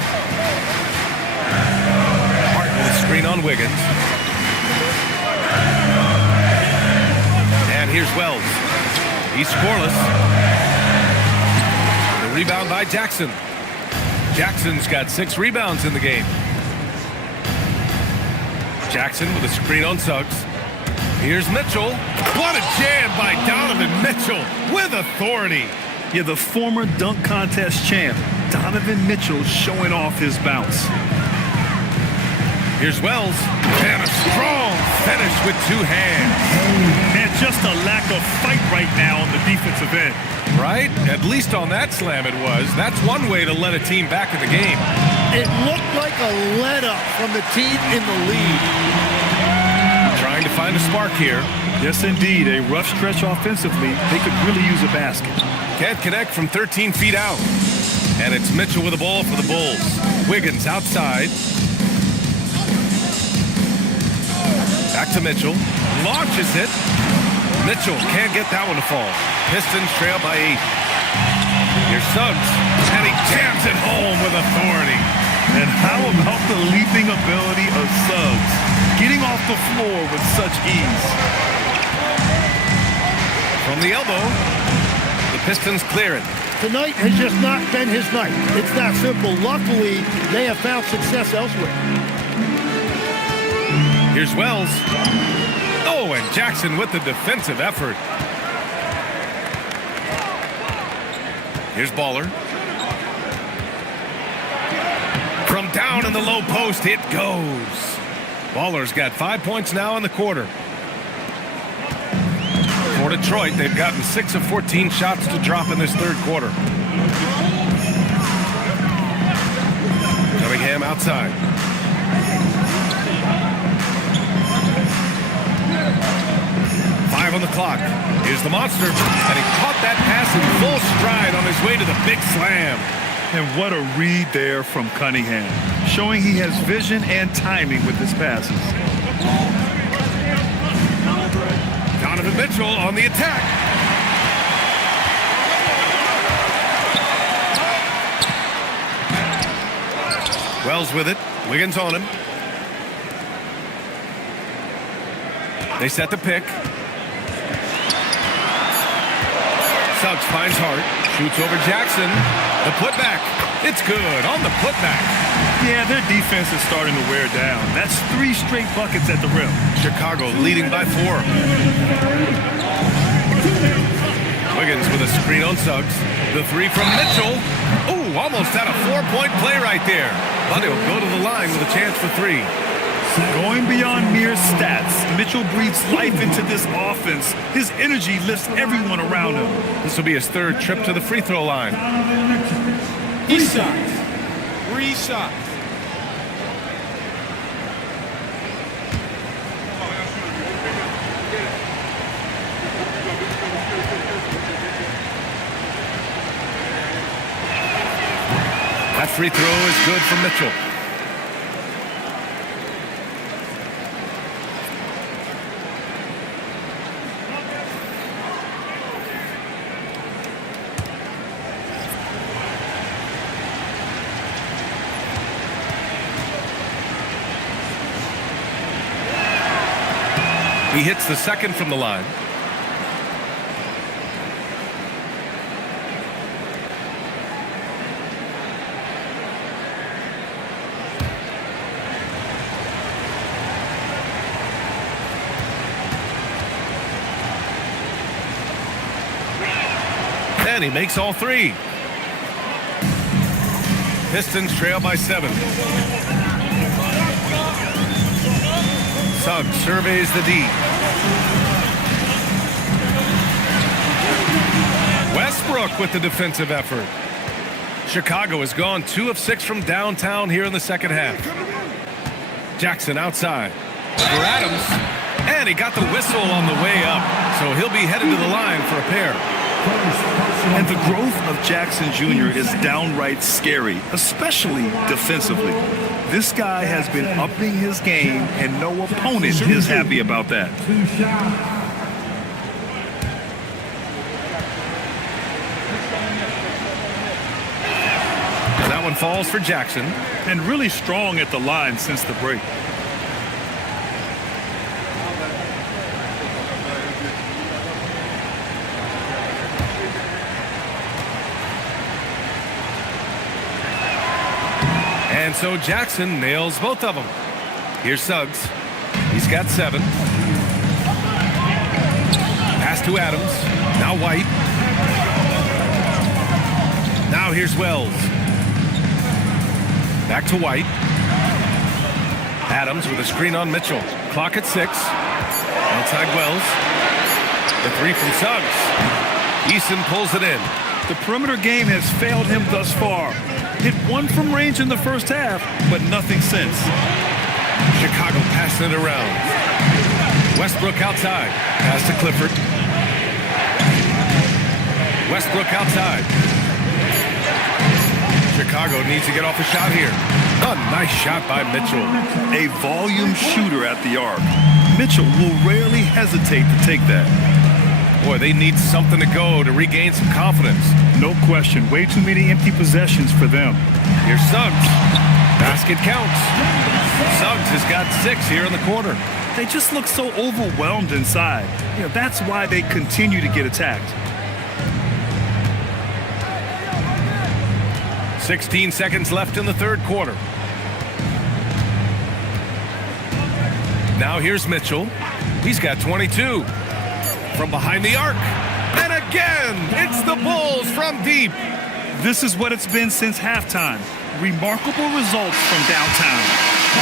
Hart with a screen on Wiggins. And here's Wells. He's scoreless. The rebound by Jackson. Jackson's got 6 rebounds in the game. Jackson with a screen on Suggs. Here's Mitchell. What a jam by Donovan Mitchell with authority. Yeah, the former dunk contest champ, Donovan Mitchell, showing off his bounce. Here's Wells. And a strong finish with 2 hands. And just a lack of fight right now on the defensive end. Right? At least on that slam it was. That's one way to let a team back in the game. It looked like a let-up from the team in the lead. Trying to find a spark here. Yes, indeed. A rough stretch offensively. They could really use a basket. Can't connect from 13 feet out. And it's Mitchell with the ball for the Bulls. Wiggins outside. Back to Mitchell. Launches it. Mitchell can't get that one to fall. Pistons trail by 8. Here's Suggs. And he jams it home with authority. And how about the leaping ability of Suggs? Getting off the floor with such ease. From the elbow, the Pistons clear it. Tonight has just not been his night. It's that simple. Luckily, they have found success elsewhere. Here's Wells. Oh, and Jackson with the defensive effort. Here's Baller. From down in the low post, it goes. Baller's got 5 points now in the quarter. For Detroit, they've gotten 6 of 14 shots to drop in this third quarter. Cunningham outside. On the clock. Here's the monster, and he caught that pass in full stride on his way to the big slam. And what a read there from Cunningham, showing he has vision and timing with his passes. Donovan Mitchell on the attack. Wells with it. Wiggins on him. They set the pick. Suggs finds Hart, shoots over Jackson. The putback. It's good on the putback. Yeah, their defense is starting to wear down. That's 3 straight buckets at the rim. Chicago leading by 4. Wiggins with a screen on Suggs. The 3 from Mitchell. Ooh, almost had a 4-point play right there. But he'll go to the line with a chance for 3. Going beyond mere stats, Mitchell breathes life into this offense. His energy lifts everyone around him. This will be his 3rd trip to the free throw line. 3 shots. 3 shots. That free throw is good for Mitchell. He hits the 2nd from the line. And he makes all 3. Pistons trail by 7. Suggs surveys the D. Westbrook with the defensive effort. Chicago has gone 2 of 6 from downtown here in the second half. Jackson outside. For Adams. And he got the whistle on the way up. So he'll be headed to the line for a pair. And the growth of Jackson Jr. is downright scary, especially defensively. This guy has been upping his game, and no opponent is happy about that. 2 shots. That one falls for Jackson. And really strong at the line since the break. And so Jackson nails both of them. Here's Suggs. He's got 7. Pass to Adams. Now White. Now here's Wells. Back to White. Adams with a screen on Mitchell. Clock at 6. Outside Wells. The 3 from Suggs. Eason pulls it in. The perimeter game has failed him thus far. Hit 1 from range in the first half, but nothing since. Chicago passing it around. Westbrook outside. Pass to Clifford. Westbrook outside. Chicago needs to get off a shot here. A nice shot by Mitchell. A volume shooter at the arc. Mitchell will rarely hesitate to take that. Boy, they need something to go to regain some confidence. No question. Way too many empty possessions for them. Here's Suggs. Basket counts. Suggs has got 6 here in the quarter. They just look so overwhelmed inside. That's why they continue to get attacked. 16 seconds left in the third quarter. Now here's Mitchell. He's got 22. From behind the arc. And again, it's the Bulls from deep. This is what it's been since halftime. Remarkable results from downtown.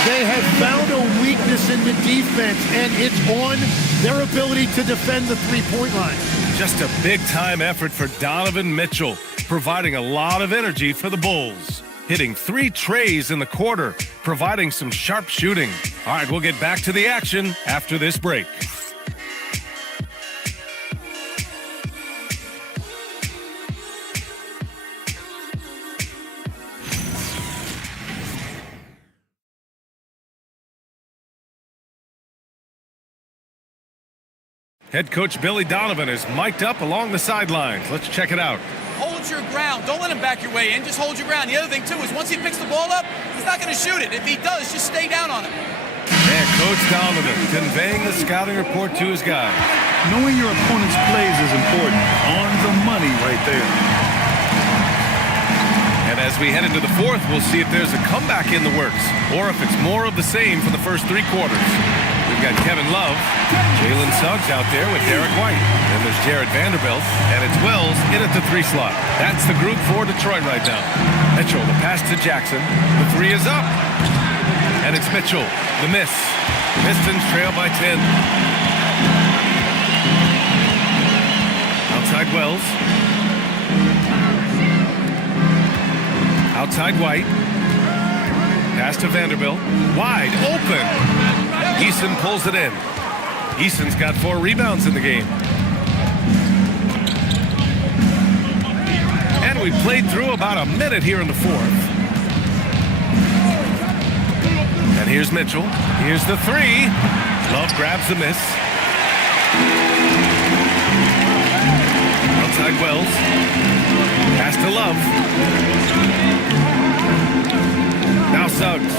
They have found a weakness in the defense, and it's on their ability to defend the three-point line. Just a big-time effort for Donovan Mitchell, providing a lot of energy for the Bulls. Hitting 3 trays in the quarter, providing some sharp shooting. All right, we'll get back to the action after this break. Head coach Billy Donovan is mic'd up along the sidelines. Let's check it out. Hold your ground. Don't let him back your way in. Just hold your ground. The other thing, too, is once he picks the ball up, he's not going to shoot it. If he does, just stay down on him. And Coach Donovan conveying the scouting report to his guys. Knowing your opponent's plays is important. On the money right there. And as we head into the fourth, we'll see if there's a comeback in the works or if it's more of the same for the first 3 quarters. We've got Kevin Love, Jalen Suggs out there with Derek White. Then there's Jared Vanderbilt, and it's Wells in at the 3 slot. That's the group for Detroit right now. Mitchell, the pass to Jackson. The 3 is up. And it's Mitchell, the miss. Pistons trail by 10. Outside Wells. Outside White. Pass to Vanderbilt. Wide open. Eason pulls it in. Eason's got 4 rebounds in the game. And we played through about a minute here in the fourth. And here's Mitchell. Here's the 3. Love grabs the miss. Outside Wells. Pass to Love. Now Suggs.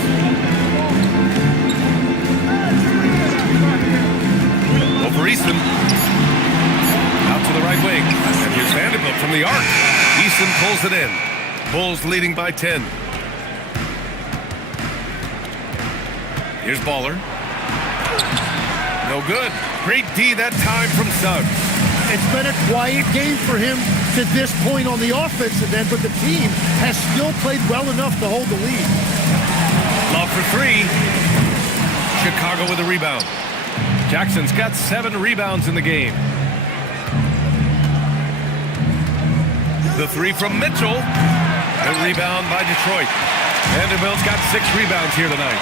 Over Eason. Out to the right wing. And here's Vanderbilt from the arc. Eason pulls it in. Bulls leading by 10. Here's Baller. No good. Great D that time from Suggs. It's been a quiet game for him to this point on the offensive end, but the team has still played well enough to hold the lead. Love for 3. Chicago with a rebound. Jackson's got 7 rebounds in the game. The 3 from Mitchell. The rebound by Detroit. Vanderbilt's got 6 rebounds here tonight.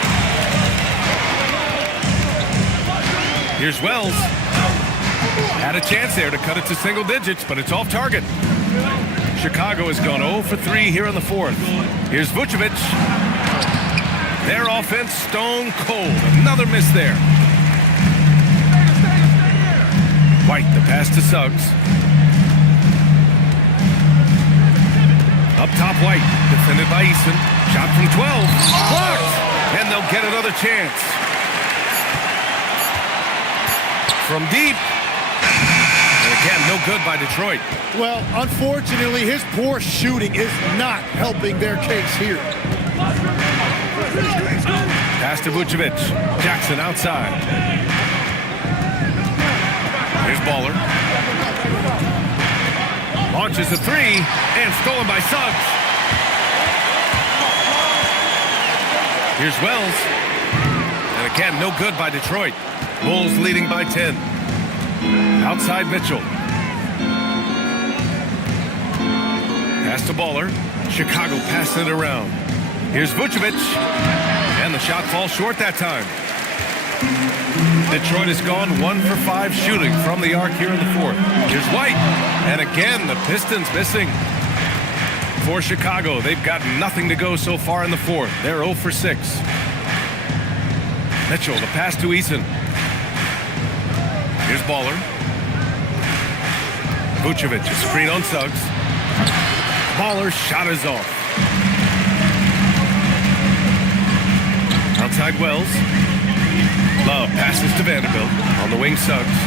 Here's Wells. Had a chance there to cut it to single digits, but it's off target. Chicago has gone 0 for 3 here in the fourth. Here's Vucevic. Their offense stone cold. Another miss there. White, the pass to Suggs. Up top, White, defended by Eason. Shot from 12. Blocked! And they'll get another chance. From deep. And again, no good by Detroit. Well, unfortunately, his poor shooting is not helping their case here. Pass to Vucevic. Jackson outside. Here's Baller. Launches a 3 and stolen by Suggs. Here's Wells. And again, no good by Detroit. Bulls leading by 10. Outside Mitchell. Pass to Baller. Chicago passing it around. Here's Vucevic. And the shot falls short that time. Detroit has gone 1 for 5 shooting from the arc here in the fourth. Here's White. And again, the Pistons missing. For Chicago, they've got nothing to go so far in the fourth. They're 0 for 6. Mitchell, the pass to Eason. Here's Baller. Vucevic, a screen on Suggs. Baller's shot is off. Outside Wells. Love passes to Vanderbilt. On the wing, Suggs.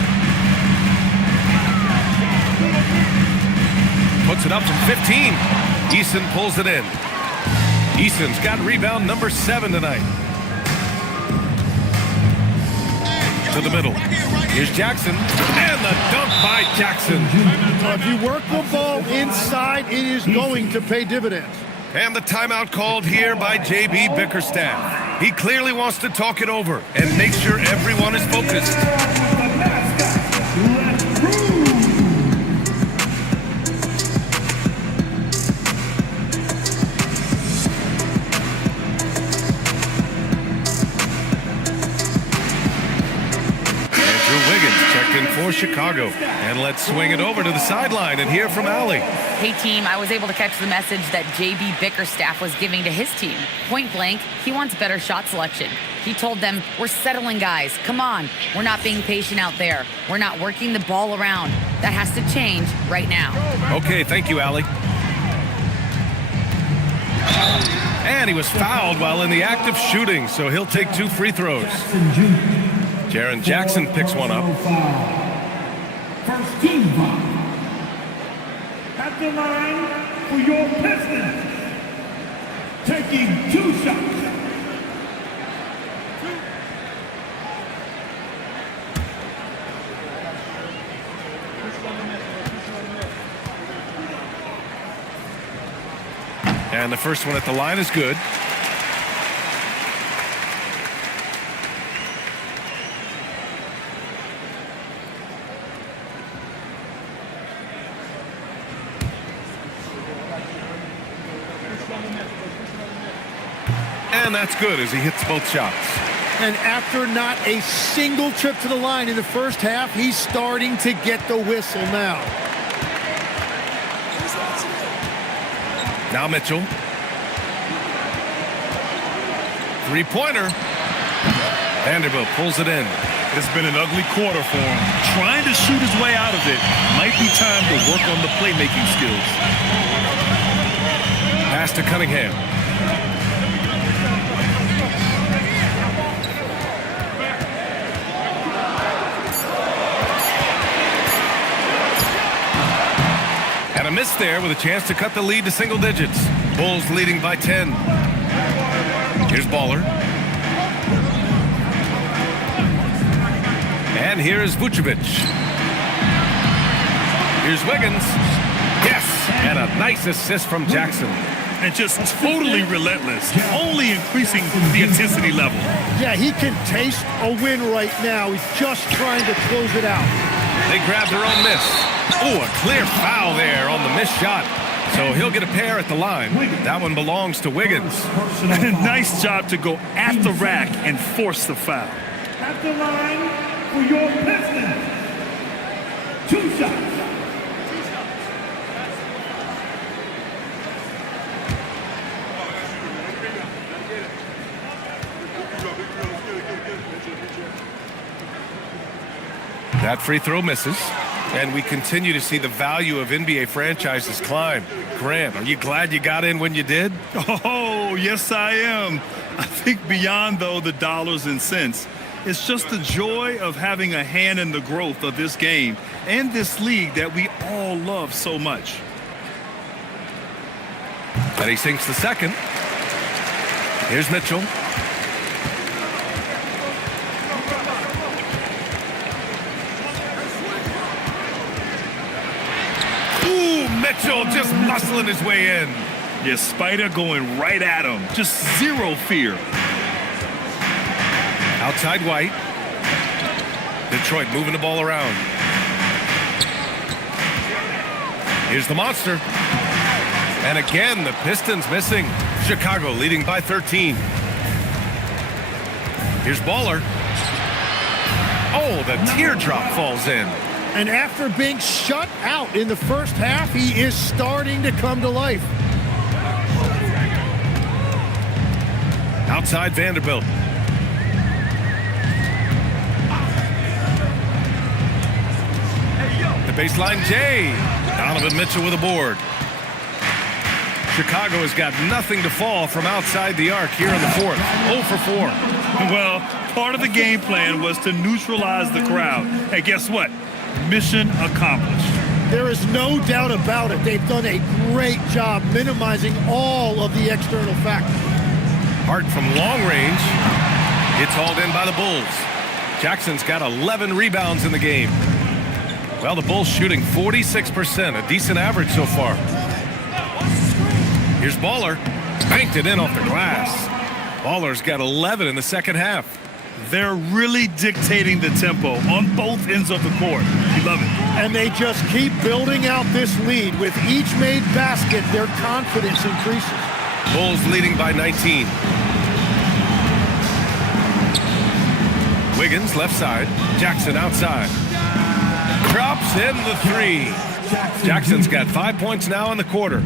Puts it up from 15. Eason pulls it in. Easton's got rebound number 7 tonight. To the middle. Here's Jackson. And the dunk by Jackson. If you work the ball inside, it is going to pay dividends. And the timeout called here by J.B. Bickerstaff. He clearly wants to talk it over and make sure everyone is focused. For Chicago. And let's swing it over to the sideline and hear from Allie. Hey, team, I was able to catch the message that J.B. Bickerstaff was giving to his team. Point blank, he wants better shot selection. He told them, we're settling, guys. Come on. We're not being patient out there. We're not working the ball around. That has to change right now. Okay, thank you, Allie. And he was fouled while in the act of shooting, so he'll take 2 free throws. Jaren Jackson picks one up. First team foul. At the line for your Pistons. Taking 2 shots. And the first one at the line is good. And that's good as he hits both shots. And after not a single trip to the line in the first half, he's starting to get the whistle now. Now Mitchell. 3-pointer. Vanderbilt pulls it in. It's been an ugly quarter for him. Trying to shoot his way out of it. Might be time to work on the playmaking skills. Pass to Cunningham. And a miss there with a chance to cut the lead to single digits. Bulls leading by 10. Here's Baller. And here's Vucevic. Here's Wiggins. Yes, and a nice assist from Jackson. And just totally relentless, only increasing the intensity level. Yeah, he can taste a win right now. He's just trying to close it out. They grab their own miss. Oh, a clear foul there on the missed shot. So he'll get a pair at the line. That one belongs to Wiggins. Nice job to go at the rack and force the foul. At the line for your Pistons. 2 shots. That free throw misses. And we continue to see the value of NBA franchises climb. Grant, are you glad you got in when you did? Oh, yes, I am. I think beyond, though, the dollars and cents, it's just the joy of having a hand in the growth of this game and this league that we all love so much. And he sinks the second. Here's Mitchell. Mitchell just muscling his way in. Yeah, Spider going right at him. Just zero fear. Outside White. Detroit moving the ball around. Here's the monster. And again, the Pistons missing. Chicago leading by 13. Here's Baller. Oh, the teardrop falls in. And after being shut out in the first half, he is starting to come to life. Outside Vanderbilt. The baseline Jay. Donovan Mitchell with a board. Chicago has got nothing to fall from outside the arc here in the fourth. 0 for 4. Well, part of the game plan was to neutralize the crowd. Hey, guess what? Mission accomplished. There is no doubt about it. They've done a great job minimizing all of the external factors. Hart from long range. It's hauled in by the Bulls. Jackson's got 11 rebounds in the game. Well, the Bulls shooting 46%, a decent average so far. Here's Baller. Banked it in off the glass. Baller's got 11 in the second half. They're really dictating the tempo on both ends of the court. You love it. And they just keep building out this lead. With each made basket, their confidence increases. Bulls leading by 19. Wiggins left side. Jackson outside. Drops in the three. Jackson's got 5 points now in the quarter.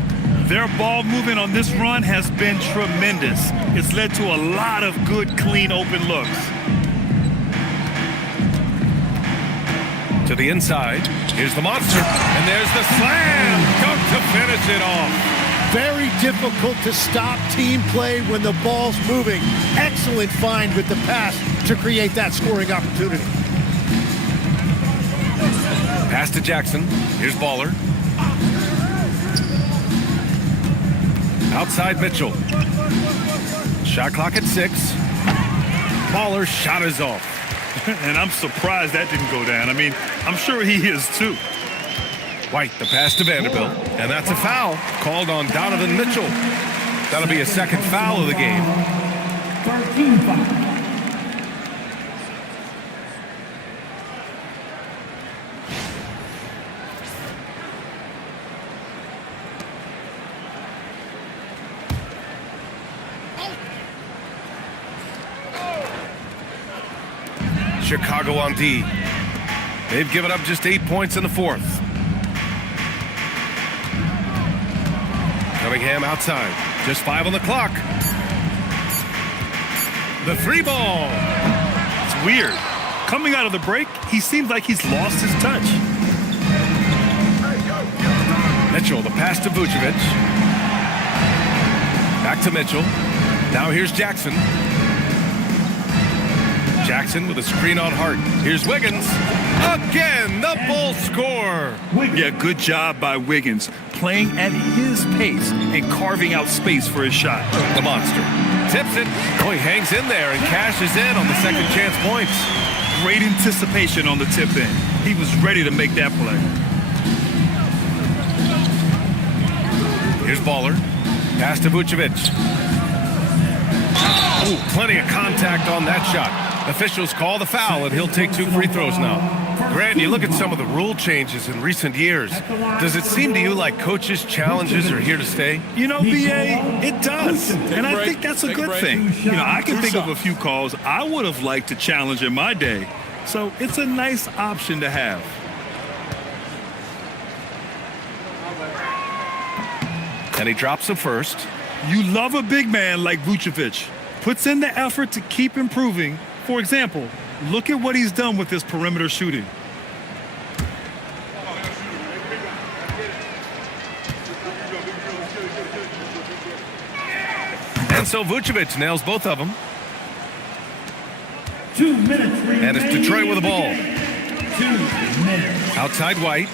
Their ball movement on this run has been tremendous. It's led to a lot of good, clean, open looks. To the inside. Here's the monster. And there's the slam dunk to finish it off. Very difficult to stop team play when the ball's moving. Excellent find with the pass to create that scoring opportunity. Pass to Jackson. Here's Baller. Outside Mitchell. Shot clock at 6. Baller's shot is off. And I'm surprised that didn't go down. I mean, I'm sure he is too. White, the pass to Vanderbilt. And that's a foul called on Donovan Mitchell. That'll be a second foul of the game. 13 foul. Chicago on D. They've given up just 8 points in the fourth. Cunningham outside. Just 5 on the clock. The three ball. It's weird. Coming out of the break, he seems like he's lost his touch. Mitchell, the pass to Vucevic. Back to Mitchell. Now here's Jackson. Jackson with a screen on Hart. Here's Wiggins. Again, the Bulls score. Yeah, good job by Wiggins. Playing at his pace and carving out space for his shot. The monster tips it. Oh, he hangs in there and cashes in on the second chance points. Great anticipation on the tip in. He was ready to make that play. Here's Baller. Pass to Vucevic. Oh, plenty of contact on that shot. Officials call the foul, and he'll take 2 free throws now. Grant, you look at some of the rule changes in recent years. Does it seem to you like coaches' challenges are here to stay? You know, BA, it does. And I think that's a good thing. You know, I can think of a few calls I would have liked to challenge in my day. So it's a nice option to have. And he drops the first. You love a big man like Vucevic. Puts in the effort to keep improving. For example, look at what he's done with his perimeter shooting. And so Vucevic nails both of them. 2 minutes remaining. And it's Detroit with the ball. 2 minutes. Outside White.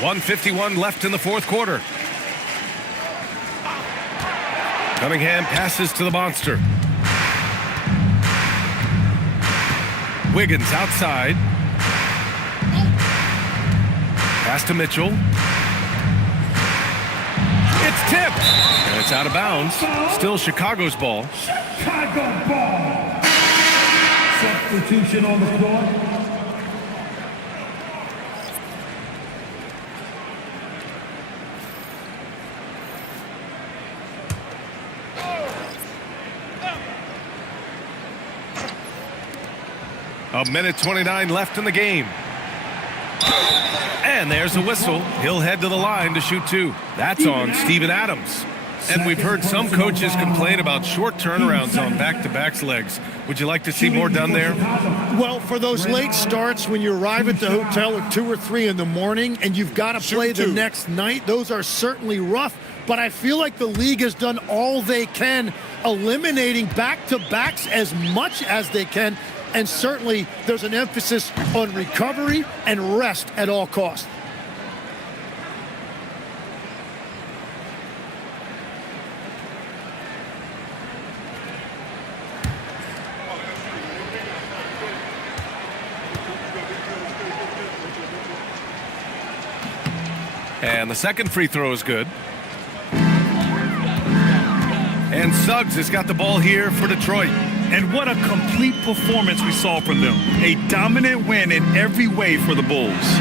1:51 left in the fourth quarter. Cunningham passes to the monster. Wiggins outside. Pass to Mitchell. It's tipped. And it's out of bounds. Still Chicago's ball. Chicago ball. Substitution on the floor. A minute 29 left in the game. And there's a whistle. He'll head to the line to shoot 2. That's on Steven Adams. And we've heard some coaches complain about short turnarounds on back-to-backs legs. Would you like to see more done there? Well, for those late starts when you arrive at the hotel at 2 or 3 in the morning and you've got to play the next night, those are certainly rough. But I feel like the league has done all they can, eliminating back-to-backs as much as they can. and certainly there's an emphasis on recovery and rest at all costs. And the second free throw is good. And Suggs has got the ball here for Detroit. And what a complete performance we saw from them. A dominant win in every way for the Bulls.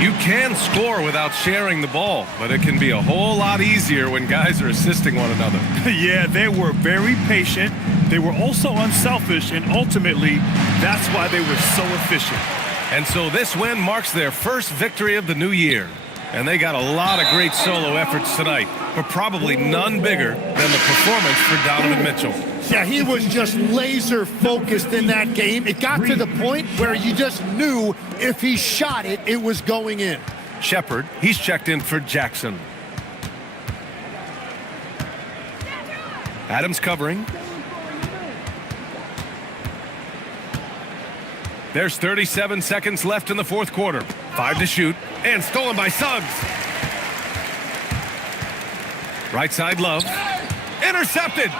You can score without sharing the ball, but it can be a whole lot easier when guys are assisting one another. Yeah, they were very patient. They were also unselfish, and ultimately, that's why they were so efficient. And so this win marks their first victory of the new year. And they got a lot of great solo efforts tonight, but probably none bigger than the performance for Donovan Mitchell. Yeah, he was just laser focused in that game. It got to the point where you just knew if he shot it, it was going in. Shepard, he's checked in for Jackson. Adams covering. There's 37 seconds left in the fourth quarter. 5 to shoot, and stolen by Suggs. Right side, Love. Intercepted.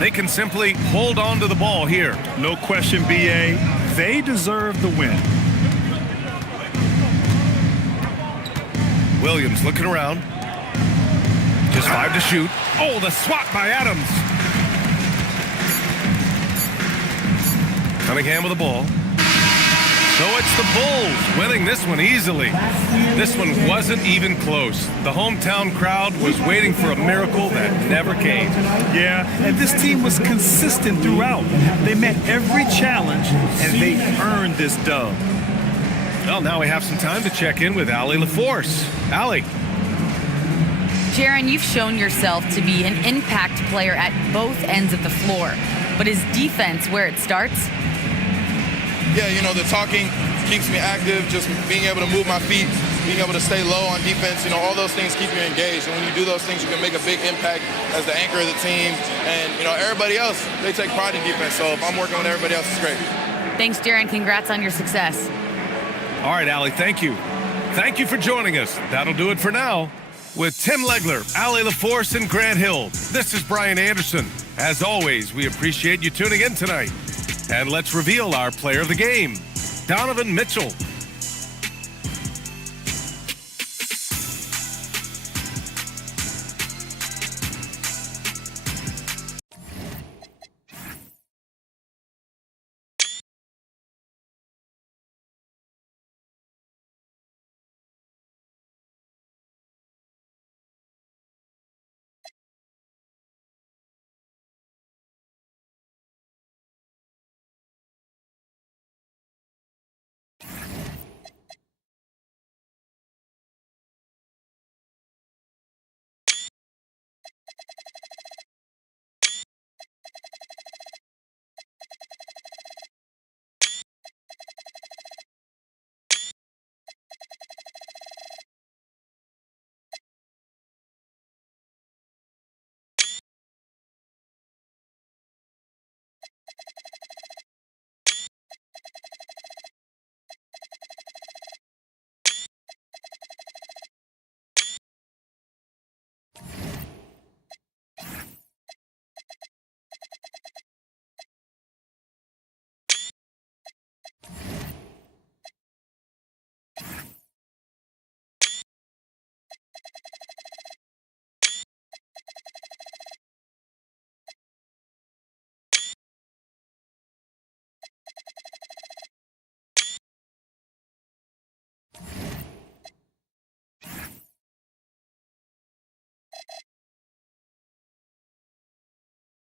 They can simply hold on to the ball here. No question, B.A. They deserve the win. Williams looking around. Just 5 to shoot. Oh, the swat by Adams. Cunningham with the ball. So it's the Bulls winning this one easily. This one wasn't even close. The hometown crowd was waiting for a miracle that never came. Yeah, and this team was consistent throughout. They met every challenge, and they earned this dub. Well, now we have some time to check in with Allie LaForce. Allie. Jaron, you've shown yourself to be an impact player at both ends of the floor. But is defense where it starts? Yeah, you know, the talking keeps me active, just being able to move my feet, being able to stay low on defense, you know, all those things keep you engaged. And when you do those things, you can make a big impact as the anchor of the team. And, you know, everybody else, they take pride in defense. So if I'm working with everybody else, it's great. Thanks, Jaron. Congrats on your success. All right, Allie, thank you. Thank you for joining us. That'll do it for now. With Tim Legler, Allie LaForce, and Grant Hill, this is Brian Anderson. As always, we appreciate you tuning in tonight. And let's reveal our player of the game, Donovan Mitchell.